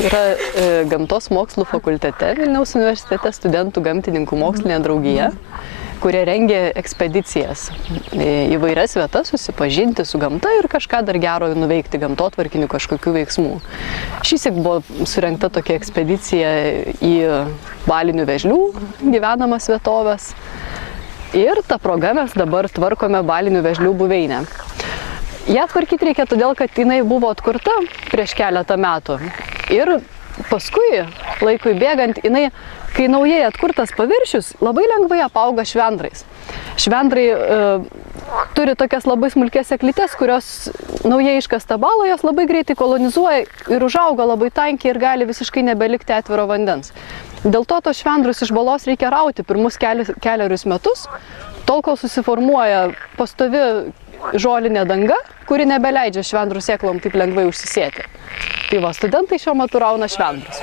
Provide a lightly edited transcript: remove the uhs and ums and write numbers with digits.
Yra Gamtos mokslų fakultete Vilniaus universitete studentų gamtininkų mokslinė draugija, kurie rengia ekspedicijas į įvairias vietas, susipažinti su gamta ir kažką dar gero nuveikti, gamtotvarkinių kažkokių veiksmų. Šįsyk buvo surengta tokia ekspedicija į Balinių Vėžlių gyvenamas vietovės ir ta proga mes dabar tvarkome Balinių Vėžlių buveinę. Ją tvarkyti reikia todėl, kad jinai buvo atkurta prieš keletą metų ir paskui, laikui bėgant, jinai, kai naujai atkurtas paviršius, labai lengvai apauga švendrais. Švendrai turi tokias labai smulkės eklytes, kurios naujai iškasta balą, jos labai greitai kolonizuoja ir užauga labai tankiai ir gali visiškai nebelikti atviro vandens. Dėl to tos švendrus iš balos reikia rauti pirmus kelerius metus, tol kol susiformuoja pastovi žolinė danga, kuri nebeleidžia švendrų sėklom taip lengvai užsisėti. Tai va, studentai šiuo metu rauna švendrus.